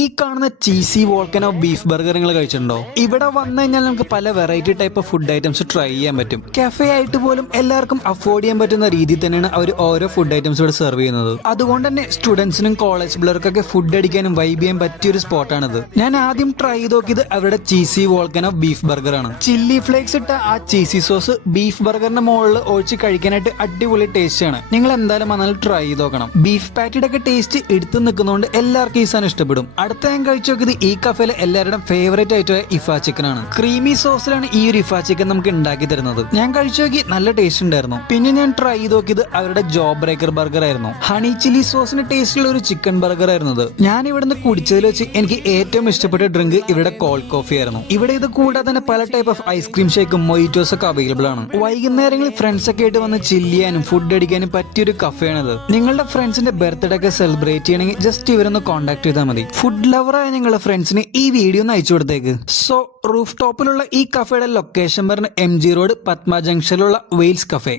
ഈ കാണുന്ന cheesy volcano beef burger നിങ്ങൾ കഴിച്ചിട്ടുണ്ടോ? ഇവിടെ വന്നു കഴിഞ്ഞാൽ നമുക്ക് പല variety type of food items try ചെയ്യാൻ പറ്റും. കഫേ ആയിട്ട് പോലും എല്ലാവർക്കും അഫോർഡ് ചെയ്യാൻ പറ്റുന്ന രീതിയിൽ തന്നെയാണ് അവർ ഓരോ ഫുഡ് ഐറ്റംസ് ഇവിടെ സെർവ് ചെയ്യുന്നത്. അതുകൊണ്ട് തന്നെ സ്റ്റുഡൻസിനും കോളേജ് പിള്ളേർക്കൊക്കെ ഫുഡ് അടിക്കാനും വൈബ് ചെയ്യാൻ പറ്റിയ ഒരു സ്പോട്ടാണിത്. ഞാൻ ആദ്യം ട്രൈ ചെയ്ത് നോക്കിയത് അവരുടെ ചീസി വോൾക്കനോ ബീഫ് ബർഗർ ആണ്. ചില്ലി ഫ്ലേക്സ് ഇട്ട ആ ചീസി സോസ് ബീഫ് ബർഗറിന്റെ മുകളിൽ ഒഴിച്ച് കഴിക്കാനായിട്ട് അടിപൊളി ടേസ്റ്റ് ആണ്. നിങ്ങൾ എന്തായാലും വന്നാൽ ട്രൈ ചെയ്ത് നോക്കണം. ബീഫ് പാറ്റിയുടെ ഒക്കെ ടേസ്റ്റ് എടുത്തു നിൽക്കുന്നതുകൊണ്ട് എല്ലാവർക്കും ഈ സാധനം ഇഷ്ടപ്പെടും. അടുത്ത ഞാൻ കഴിച്ചു നോക്കിയത് ഈ കഫേയിലെ എല്ലാവരുടെയും ഫേവറേറ്റ് ആയിട്ടുള്ള ഇഫ ചിക്കൻ ആണ്. ക്രീമി സോസിലാണ് ഈ ഒരു ഇഫ ചിക്കൻ നമുക്ക് ഉണ്ടാക്കി തരുന്നത്. ഞാൻ കഴിച്ചു നോക്കി, നല്ല ടേസ്റ്റ് ഉണ്ടായിരുന്നു. പിന്നെ ഞാൻ ട്രൈ ചെയ്ത് നോക്കിയത് അവരുടെ ജോ ബ്രേക്കർ ബർഗർ ആയിരുന്നു. ഹണി ചില്ലി സോസിന് ടേസ്റ്റുള്ള ഒരു ചിക്കൻ ബർഗർ ആയിരുന്നു. ഞാൻ ഇവിടുന്ന് കുടിച്ചതിൽ വെച്ച് എനിക്ക് ഏറ്റവും ഇഷ്ടപ്പെട്ട ഡ്രിങ്ക് ഇവിടെ കോൾഡ് കോഫി ആയിരുന്നു. ഇവിടെ ഇത് കൂടാതെ തന്നെ പല ടൈപ്പ് ഓഫ് ഐസ്ക്രീം ഷേക്കും മൊയ്റ്റോസ് ഒക്കെ അവൈലബിൾ ആണ്. വൈകുന്നേരങ്ങളിൽ ഫ്രണ്ട്സ് ഒക്കെ ആയിട്ട് വന്ന് ചില്ല് ചെയ്യാനും ഫുഡ് അടിക്കാനും പറ്റിയൊരു കഫേയാണിത്. നിങ്ങളുടെ ഫ്രണ്ട്സിന്റെ ബർത്ത്ഡേ ഒക്കെ സെലിബ്രേറ്റ് ചെയ്യണമെങ്കിൽ ജസ്റ്റ് ഇവരൊന്ന് കോൺടാക്ട് ചെയ്താൽ മതി. ഫുഡ് ലവറായ നിങ്ങളുടെ ഫ്രണ്ട്സിന് ഈ വീഡിയോ ഒന്ന് അയച്ചു കൊടുത്തേക്ക്. സോ റൂഫ് ടോപ്പിലുള്ള ഈ കഫേയുടെ ലൊക്കേഷൻ പറഞ്ഞ MG റോഡ് പത്മ ജംഗ്ഷനിലുള്ള വെയിൽസ് കഫേ.